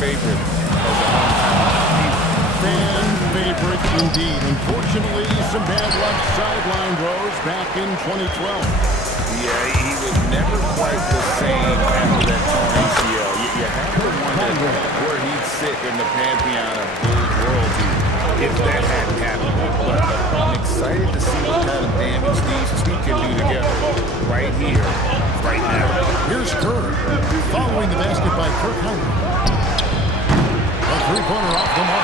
favorite as a hometown. Fan favorite indeed. Unfortunately, some bad luck sideline throws back in 2012. Yeah, he was never quite the same after that torn ACL. You have to wonder where he'd sit in the pantheon of Bulls royalty if that hadn't happened. But I'm excited to see what kind of damage these two can do together right here, right now. Here's Kerr, following the basket by Kirk Heinrich. A three-pointer off the mark.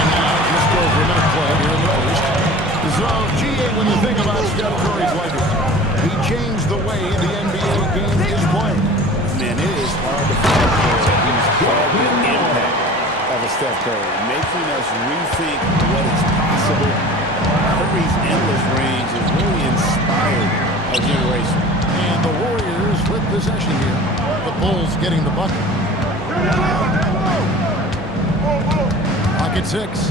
And now just over a minute play here in the first. So, GA, when you think about Steph Curry's legacy, he changed the way the NBA game is played. Man, it is hard to find who's called the impact of a Steph Curry, making us rethink what is possible. Curry's endless range has really inspired a generation. And the Warriors with possession here. The Bulls getting the bucket. Pocket 6.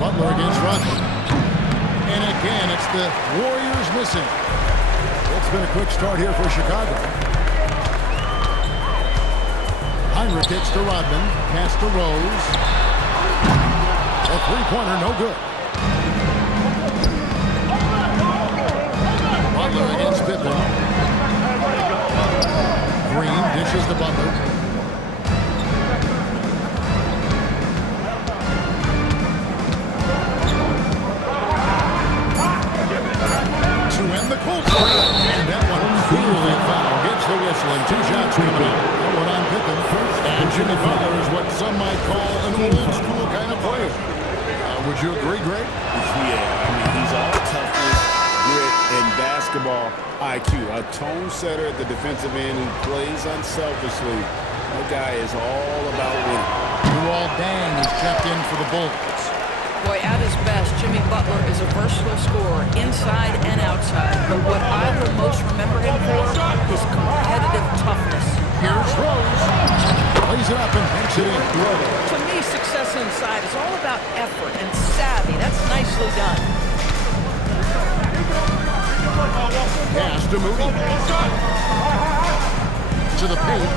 Butler against Rodman. And again, it's the Warriors missing. It's been a quick start here for Chicago. Heinrich gets to Rodman. Pass to Rose. A three-pointer, no good. Butler against Pippen. Green dishes to Butler. The Colts and that one clearly a foul. Gets the whistle and 2 shots coming out. That one on Pippen. And Jimmy Butler is what some might call an old school kind of player. Would you agree, Greg? Yeah, I mean, he's all toughness, grit, and basketball IQ. A tone setter at the defensive end who plays unselfishly. That guy is all about winning. Luol Deng is checked in for the Bulls. Boy, at his best, Jimmy Butler is a versatile scorer, inside and outside. But what I will most remember him for is competitive toughness. Here's Rose. Plays it up and banks it in. To me, success inside is all about effort and savvy. That's nicely done. Pass to Moody. To the paint.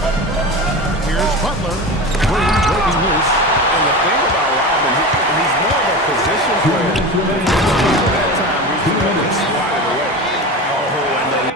Here's Butler. Green breaking loose. And the thing about Rodman, he's more of a position player. That time, he's really swatted away. Oh, and then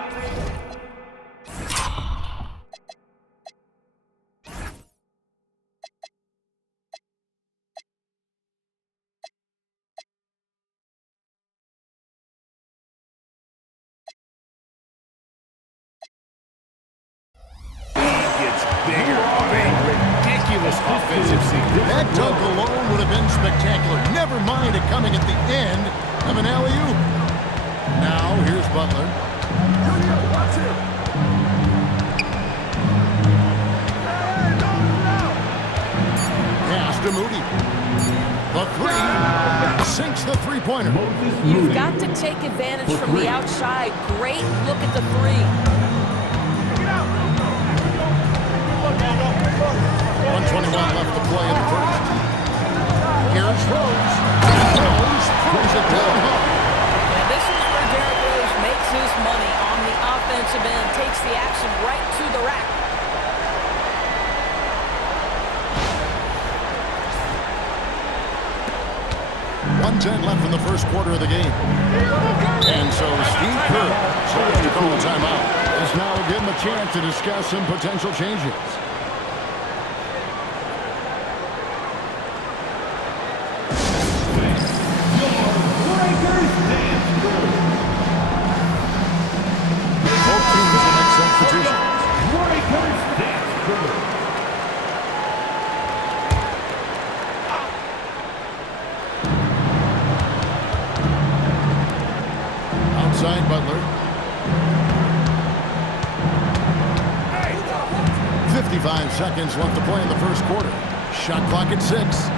offensive sequence. That dunk alone would have been spectacular. Never mind it coming at the end of an alley-oop. Now, here's Butler. Pass to Moody. The three sinks the three-pointer. You've got to take advantage from the outside. Great look at the three. 1:21 left to play in the first. Here's Rose. Rose throws it down hard. And this is where Derrick Rose makes his money on the offensive end. Takes the action right to the rack. .110 left in the first quarter of the game. And so Steve Kerr, so to call a timeout, is now give him a chance to discuss some potential changes. Outside Butler. 55 seconds left to play in the first quarter. Shot clock at 6.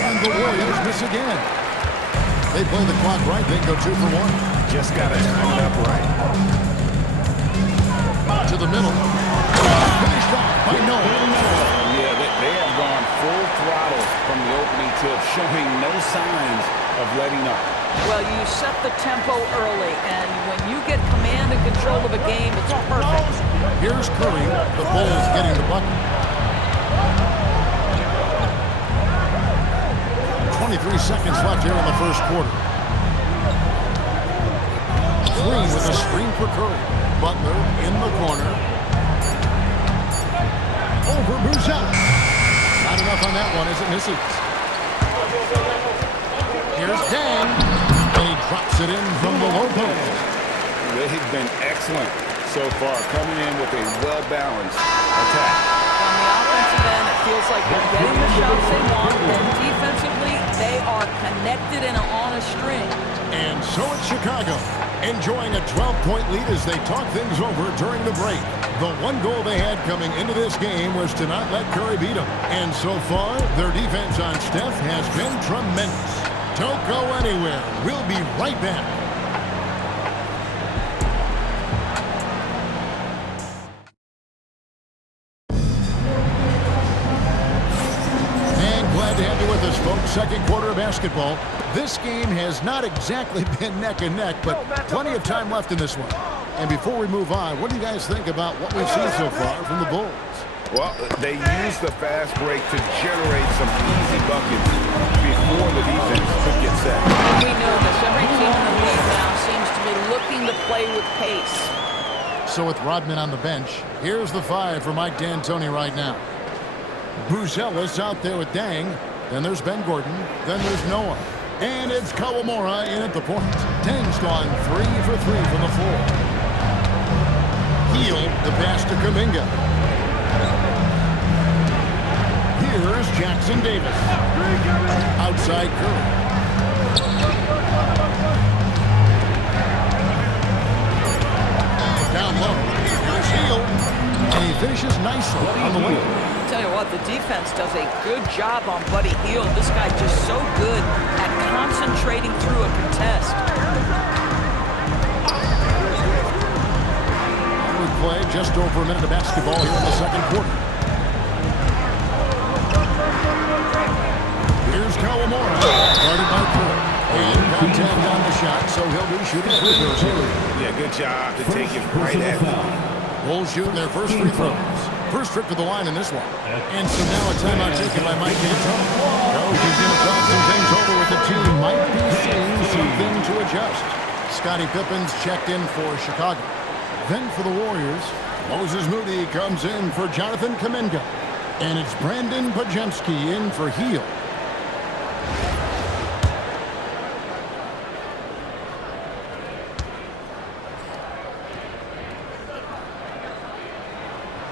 And the Warriors miss again. They play the clock right, they go 2 for 1. Just got to time it up right. To the middle. Finished off by Noah. Yeah, they have gone full throttle from the the opening tip, showing no signs of letting up. Well, you set the tempo early, and when you get command and control of a game, it's perfect. Here's Curry. The Bulls getting the bucket. 23 seconds left here in the first quarter. Green with a screen for Curry. Butler in the corner. Over Burzell. Not enough on that one as it misses. Here's Dang. And he drops it in from the low post. They've been excellent so far, coming in with a well-balanced attack. On the offensive end, it feels like they're getting the shots they want, and defensively, they are connected and on a string. And so it's Chicago, enjoying a 12-point lead as they talk things over during the break. The one goal they had coming into this game was to not let Curry beat them. And so far, their defense on Steph has been tremendous. Don't go anywhere. We'll be right back. Folks, second quarter of basketball. This game has not exactly been neck and neck, but plenty of time left in this one. And before we move on, what do you guys think about what we've seen so far from the Bulls? Well, they used the fast break to generate some easy buckets before the defense could get set. We know this. Every team in the league now seems to be looking to play with pace. So with Rodman on the bench, here's the five for Mike D'Antoni right now. Buzelis out there with Dang. Then there's Ben Gordon. Then there's Noah. And it's Kawamura in at the point. Dang's gone 3 for 3 from the floor. Heel the pass to Kuminga. Here's Jackson Davis. Outside Curry. Down low. Here's Heel. And he finishes nicely on the wing. Tell you what, the defense does a good job on Buddy Hield. This guy just so good at concentrating through a contest. We play just over a minute of basketball here in the second quarter. Here's Kawamura, guarded by Curry. And contact on the shot, so he'll be shooting free throws here. Yeah, good job to take it right at him. Bulls shooting their first free throws. First trip to the line in this one. And so now a timeout taken by Mike D'Antoni. Coach is going to talk some things over with the team. Might be seeing something to adjust. Scottie Pippen's checked in for Chicago. Then for the Warriors, Moses Moody comes in for Jonathan Kuminga. And it's Brandon Pajemski in for Hield.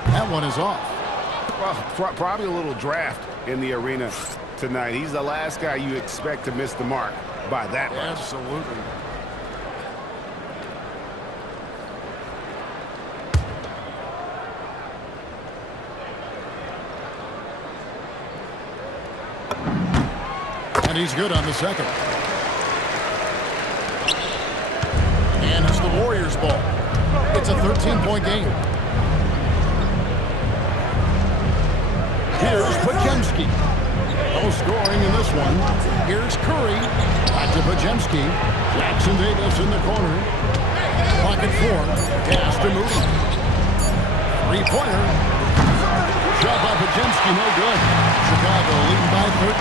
That one is off. Well, probably a little draft in the arena tonight. He's the last guy you expect to miss the mark by that much. Absolutely. And he's good on the second. And it's the Warriors' ball. It's a 13-point game. Here's Pajemski. No scoring in this one. Here's Curry. Back to Pajemski. Jackson Davis in the corner. Pocket 4. Pass to Moody. Three-pointer. Shot by Pajemski, no good. Chicago leading by 13.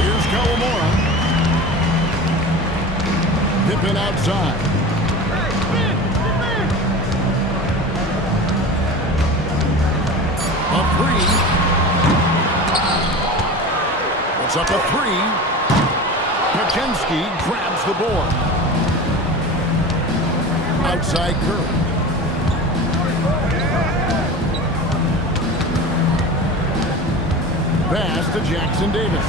Here's Kawamura. Pippen outside. A three. It's up a three. Pajemski grabs the board. Outside Curry. Pass to Jackson Davis.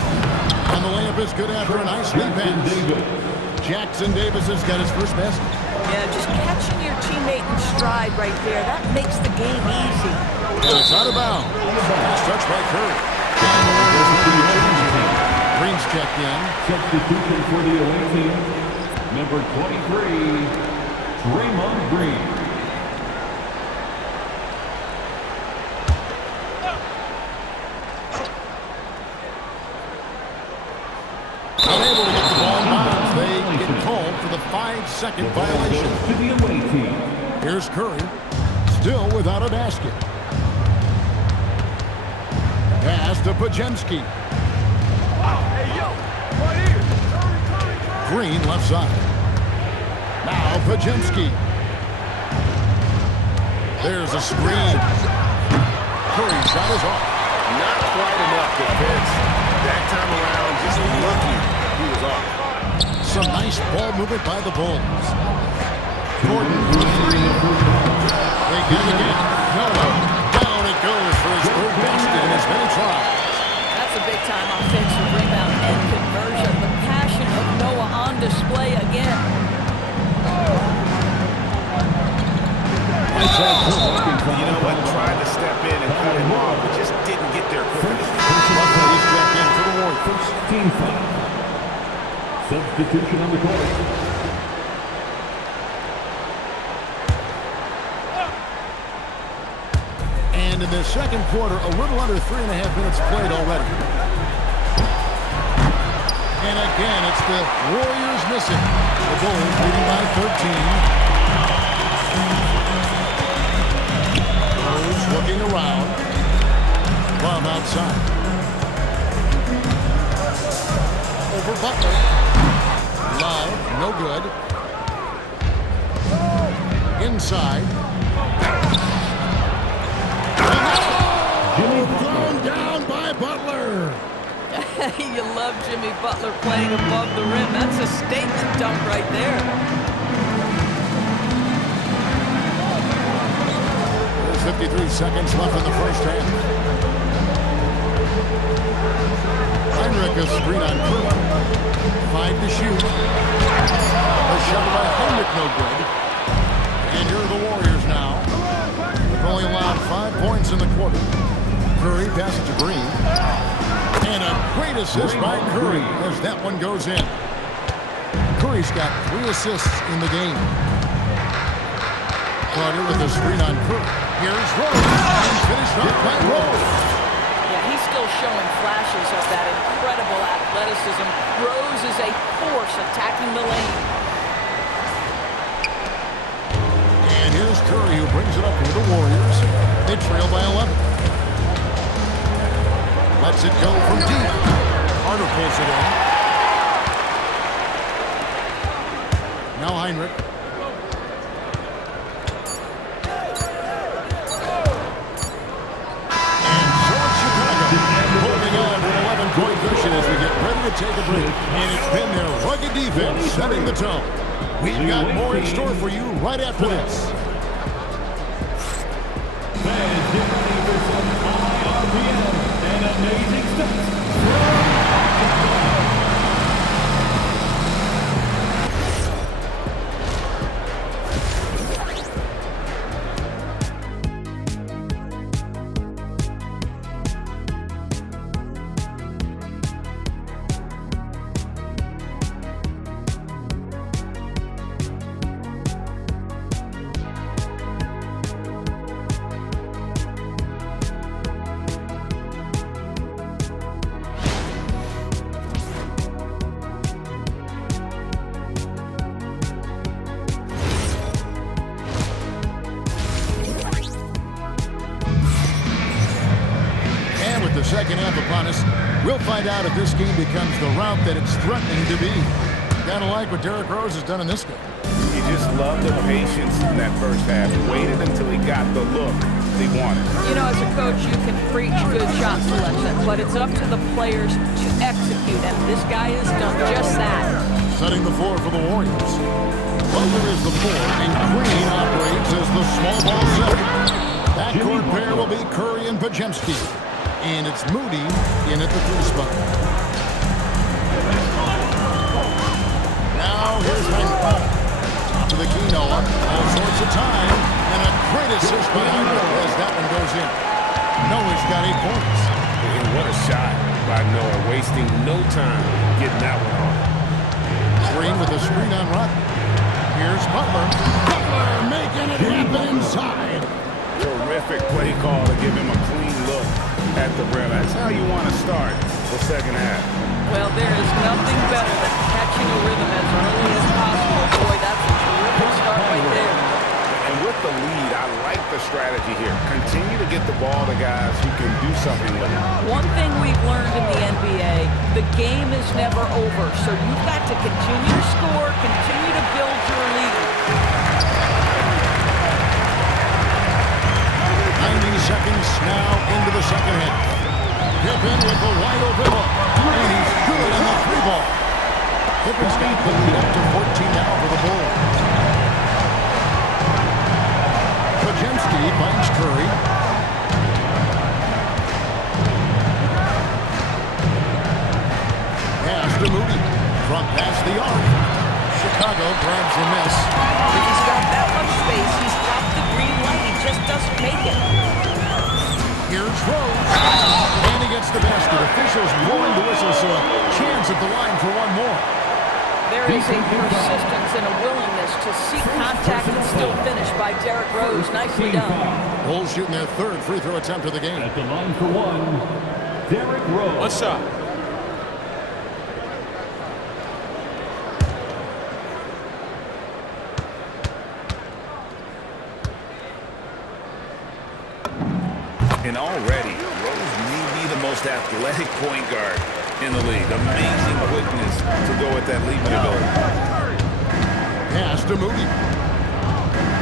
And the layup is good after a nice lead pass. Jackson Davis has got his first basket. Yeah, just catching your teammate in stride right there. That makes the game easy. And it's out of bounds. Nice touch by Curry. Green's checked in. Substitution for the away team, number 23, Draymond Green. Unable to get the ball in bounds. They get called for the 5-second violation. To the away team. Here's Curry, still without a basket. Pass to Pajemski. Green left side. Now Pajemski. There's a screen. Curry shot is off. Not quite enough defense. That time around, just lucky he was off. Some nice ball movement by the Bulls. Gordon for three. They get it again. No. Down it goes for his third basket in as many tries. That's a big-time offensive rebound and conversion. The passion of Noah on display again. You know what? Tried to step in and cut him off, but just didn't get there quickly. He's checked in for the Warriors. First team foul. Substitution on the court. And in the second quarter, a little under 3.5 minutes played already. And again, it's the Warriors missing. The Bulls leading by 13. Rose looking around. Love outside. Over Butler. Love, no good. Inside. Thrown down by Butler. You love Jimmy Butler playing above the rim. That's a statement dunk right there. There's 53 seconds left in the first half. Heinrich a screen on Curry. 5 to shoot. A shot by Heinrich, no good. And here are the Warriors now. They've only allowed 5 points in the quarter. Curry passes to Green. And a great assist by Curry as that one goes in. Curry's got 3 assists in the game. Carter with a screen on Curry. Here's Rose. And finished off by Rose. Yeah, he's still showing flashes of that incredible athleticism. Rose is a force attacking the lane. And here's Curry who brings it up for the Warriors. They trail by 11. Lets it go from deep. Carter pulls it in. Now Heinrich. And so it's Chicago holding on to an 11-point cushion as we get ready to take a break. And it's been their rugged defense setting the tone. We've got more in store for you right after this. Fans, get ready for some high RPM and amazing stunts. The second half upon us. We'll find out if this game becomes the route that it's threatening to be. Gotta like what Derrick Rose has done in this game. You just love the patience in that first half. Waited until he got the look he wanted. You know, as a coach, you can preach good shot selection, but it's up to the players to execute, and this guy has done just that. Setting the floor for the Warriors. Butler is the 4, and Green operates as the small ball center. Backcourt pair will be Curry and Pajemski. And it's Moody in at the 3 spot. Now here's Heinrich. Top of the key, Noah. All sorts of time. And a great assist by Heinrich as that one goes in. Noah's got 8 points. And what a shot by Noah. Wasting no time getting that one off. Green with a screen on Rodney. Here's Butler. Butler making it happen inside. Terrific play call to give him a clean look at the rim. That's how you want to start the second half. Well, there is nothing better here. Continue to get the ball to guys who can do something with it. One thing we've learned in the NBA, the game is never over. So you've got to continue to score, continue to build your lead. 90 seconds now into the second half. Pippen with a wide open look. And he's good on the three ball. Pippen's got the lead up to 14 now for the Bulls. Pajemski finds Curry. Pass to Moody. Front past the arc. Chicago grabs the miss. If he's got that much space, he's got the green light. He just doesn't make it. Here's Rose. And he gets the basket. Officials blowing the whistle, so a chance at the line for one more. There is a persistence and a willingness to seek contact and still finish by Derrick Rose. Nicely done. Bulls shooting their third free throw attempt of the game. At the line for one, Derrick Rose. What's up? And already, Rose may be the most athletic point guard in the league. Amazing quickness to go with that leaping ability. Pass to Moody.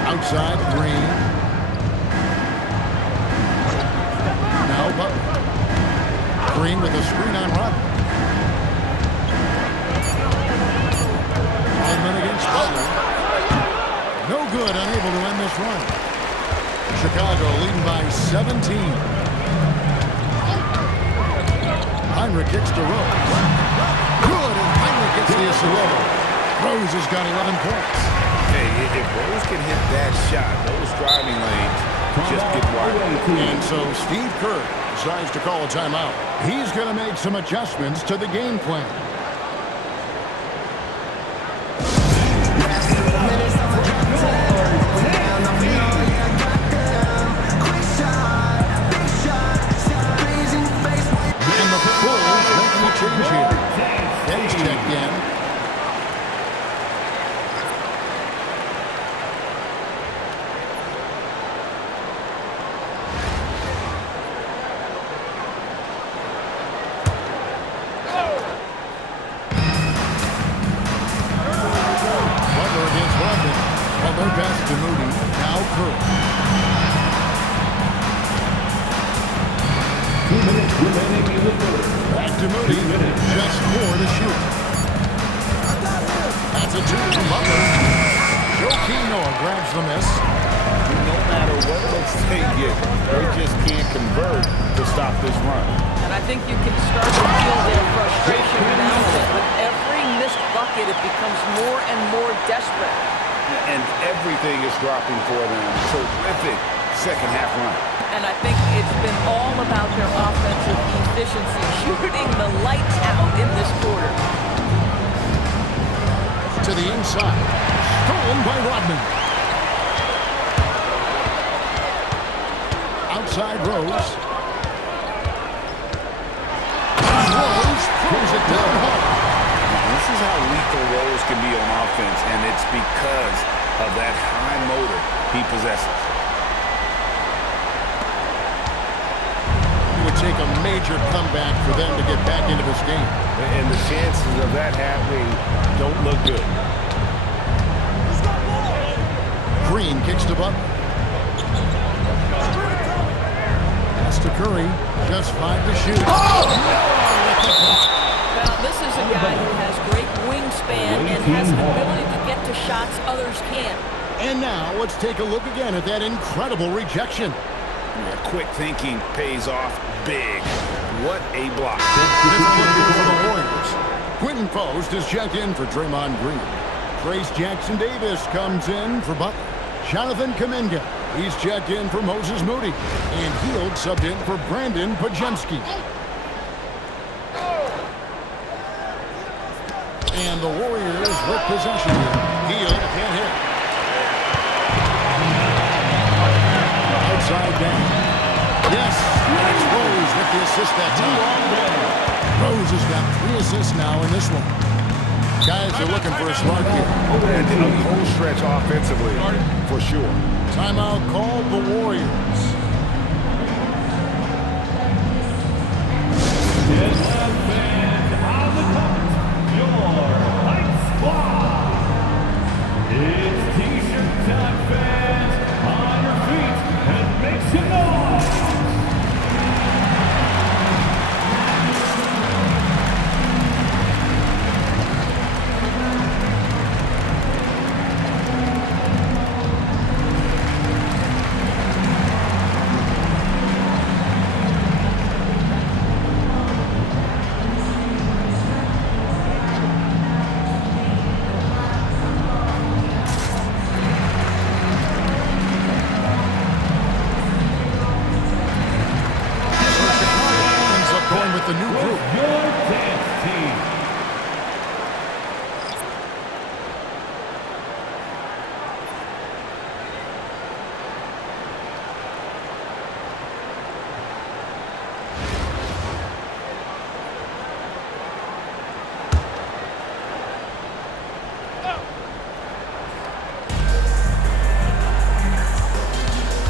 Outside, Green. Now Butler. Green with a screen on Rodman. Rodman against Butler. No good, unable to end this run. Chicago leading by 17. Heinrich kicks to Rose. Good, and Heinrich gets the assist. Rose has got 11 points. Hey, if Rose can hit that shot, those driving lanes just get wider. And so Steve Kerr decides to call a timeout. He's going to make some adjustments to the game plan. Change here. Ben's checked in. Butler against Rodman. Butler pass to Moody. Now Curry. 2 minutes remaining in the third. Back to Moody. Just 4 to shoot. That's a 2 from Butler. Joakim Noah grabs the miss. No matter what looks they get, they just can't convert to stop this run. And I think you can start to feel their frustration now that with every missed bucket, it becomes more and more desperate. And everything is dropping for them. Terrific second half run. And I think it's been all about their offensive efficiency, shooting the lights out in this quarter. To the inside. Stolen by Rodman. Outside Rose. Rose throws it down hard. This is how lethal Rose can be on offense, and it's because of that high motor he possesses. It would take a major comeback for them to get back into this game. And the chances of that happening don't look good. Green kicks to Butler. Pass to Curry. Just 5 to shoot. Oh! Now, this is a guy who has great wingspan and has an ability to get to shots others can't. And now let's take a look again at that incredible rejection. Yeah, quick thinking pays off big. What a block. This is looking for the Warriors. Quentin Post is checked in for Draymond Green. Trace Jackson-Davis comes in for Butler. Jonathan Kuminga, he's checked in for Moses Moody. And Hield subbed in for Brandon Pajemski. And the Warriors with possession here. Hield can't hit. Outside down. Yes, that's Rose with the assist that time. Rose has got 3 assists now in this one. Guys are looking for a spark here. And a whole stretch offensively, for sure. Timeout called the Warriors.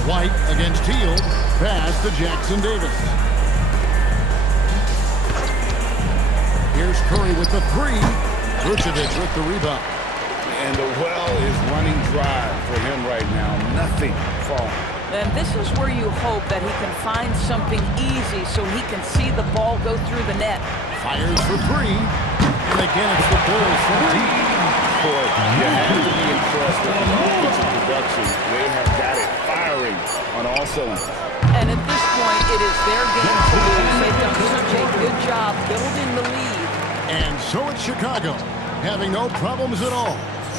White against Hield. Pass to Jackson Davis. Here's Curry with the three. Vucevic with the rebound. And the well is running dry for him right now. Nothing falling. And this is where you hope that he can find something easy so he can see the ball go through the net. Fires for three. And again, it's the Bulls from deep. Boy, you have to be impressed with the offensive production. They have got it firing on all cylinders. And at this point, it is their game to lose. They've done such a good job building the lead. And so it's Chicago, having no problems at all.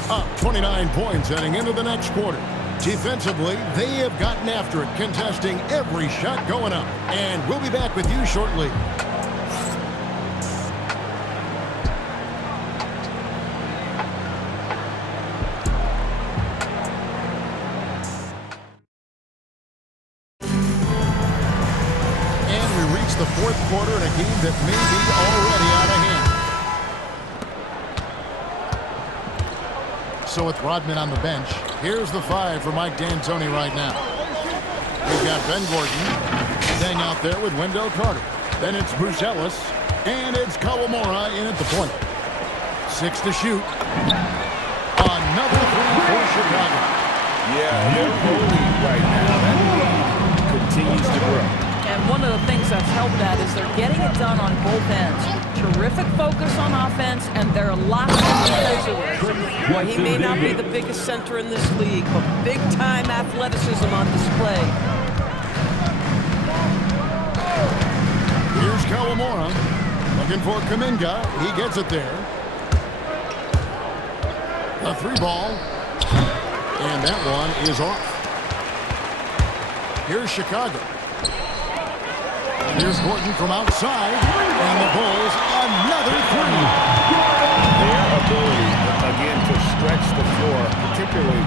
Up 29 points heading into the next quarter. Defensively, they have gotten after it, contesting every shot going up. And we'll be back with you shortly. And we reach the fourth quarter in a game that may be already out of hand. So with Rodman on the bench, here's the five for Mike D'Antoni right now. We've got Ben Gordon staying out there with Wendell Carter. Then it's Bruce Ellis, and it's Kawamura in at the point. 6 to shoot. Another three for Chicago. Yeah, they're rolling right now. That lead continues to grow. And one of the things that's helped that is they're getting it done on both ends. Terrific focus on offense, and they're locked in defensively. Boy, he may not be the biggest center in this league, but big-time athleticism on display. Here's Kawamura. Looking for Kuminga. He gets it there. A three ball. And that one is off. Here's Chicago. Here's Gordon from outside, and the Bulls another three. Their ability, again, to stretch the floor, particularly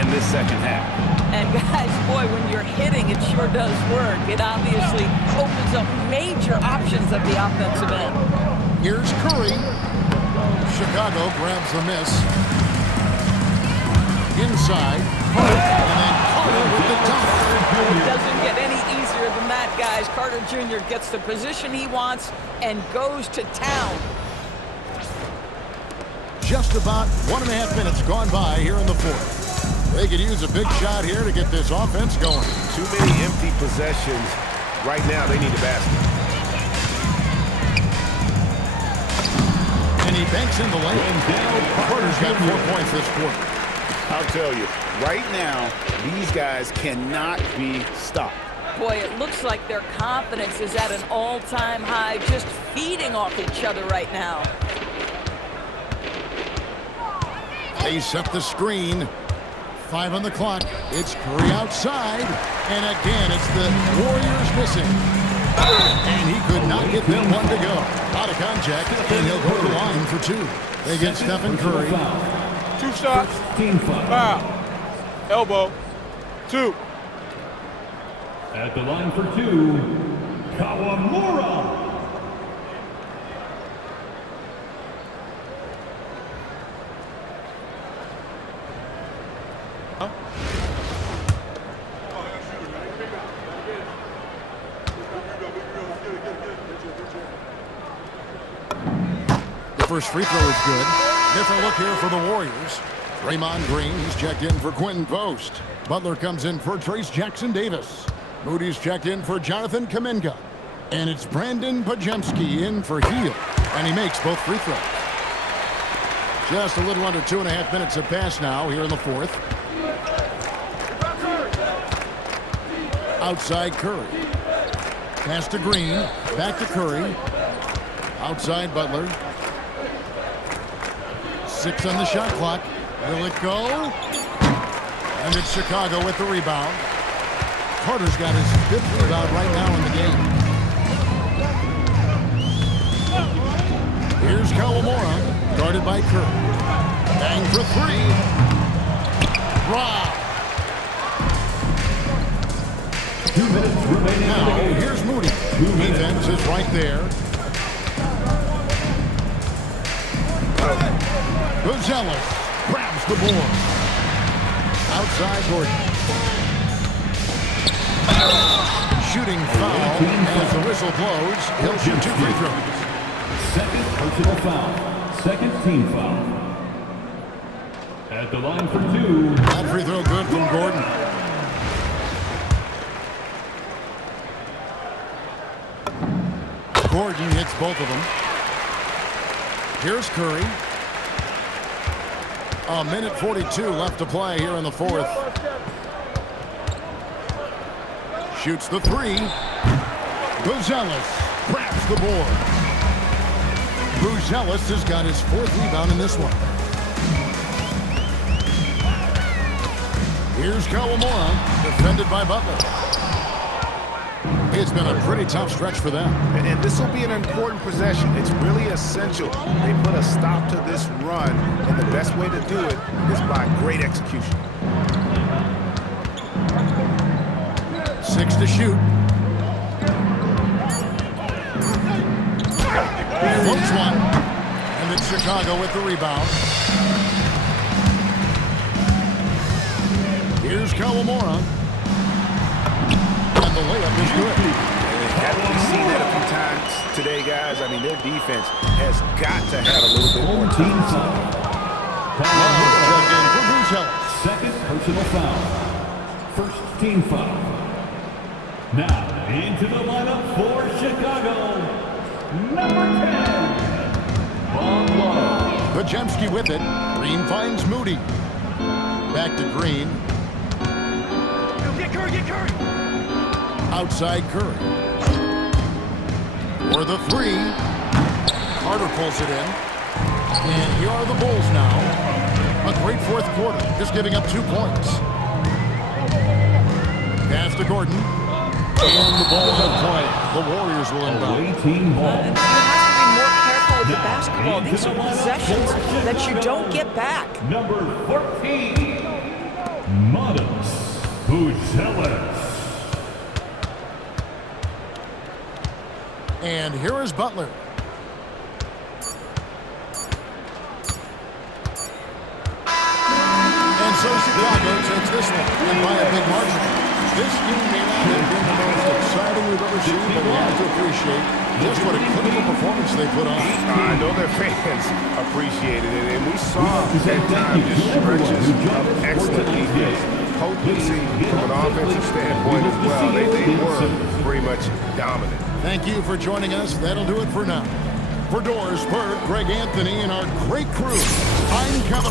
in this second half. And guys, boy, when you're hitting, it sure does work. It obviously opens up major options at the offensive end. Here's Curry. Chicago grabs the miss. Inside, and then Carter with the dunk. It doesn't get any easier than that, guys. Carter Jr. gets the position he wants and goes to town. Just about 1.5 minutes gone by here in the fourth. They could use a big shot here to get this offense going. Too many empty possessions. Right now, they need a basket. And he banks in the lane. Carter's got 4 points this quarter. I'll tell you, right now, these guys cannot be stopped. Boy, it looks like their confidence is at an all-time high, just feeding off each other right now. They set the screen. 5 on the clock. It's Curry outside. And again, it's the Warriors missing. And he could not get them one to go. Out of contact, and he'll go to the line for two. They get Stephen Curry. 2 shots. Foul. Elbow. 2. At the line for 2, Kawamura. The first free throw is good. Different look here for the Warriors. Draymond Green, he's checked in for Quentin Post. Butler comes in for Trace Jackson Davis. Moody's checked in for Jonathan Kuminga. And it's Brandon Pajemski in for Hield. And he makes both free throws. Just a little under 2.5 minutes have passed now here in the fourth. Outside Curry. Pass to Green. Back to Curry. Outside Butler. 6 on the shot clock. Will it go? And it's Chicago with the rebound. Carter's got his 5th rebound right now in the game. Here's Kawamura, guarded by Curry. Bang for 3. Wow. 2 minutes remaining. Now, here's Moody. Defense is right there. Gonzalez grabs the board. Outside Gordon. Shooting foul as the whistle blows. He'll shoot 2 free throws. Second personal foul. Second team foul. At the line for 2. That free throw good from Gordon. Gordon hits both of them. Here's Curry. A minute 42 left to play here in the fourth. Shoots the 3. Buzelis grabs the board. Buzelis has got his 4th rebound in this one. Here's Kawamura, defended by Butler. It's been a pretty tough stretch for them. And this will be an important possession. It's really essential they put a stop to this run, and the best way to do it is by great execution. 6 to shoot. Floats one. And it's Chicago with the rebound. Here's Kawamura. And the layup is good. Haven't we seen that a few times today, guys? I mean, their defense has got to have a little bit more Team time. foul. Check in for Buzelis. Second personal foul. First team foul. Now into the lineup for Chicago. Number 10. Ball. Bajemski with it. Green finds Moody. Back to Green. Get Curry. Outside Curry. For the 3. Carter pulls it in. And here are the Bulls now. A great fourth quarter, just giving up 2 points. Pass to Gordon. And the ball at play. The Warriors will inbound. Away team ball. You have to be more careful with the basketball. These are possessions that you don't get back. Number 14. Manos Buzelis. And here is Butler. And so Chicago takes this one, and by a big margin. This game may not have been the most exciting we've ever seen, but we have to appreciate just what a clinical performance they put on. I know their fans appreciated it, and we saw at times just stretches of excellent defense. Potency from an offensive standpoint as well. They were pretty much dominant. Thank you for joining us. That'll do it for now. For Doris Berg, Greg Anthony, and our great crew, I'm Kevin.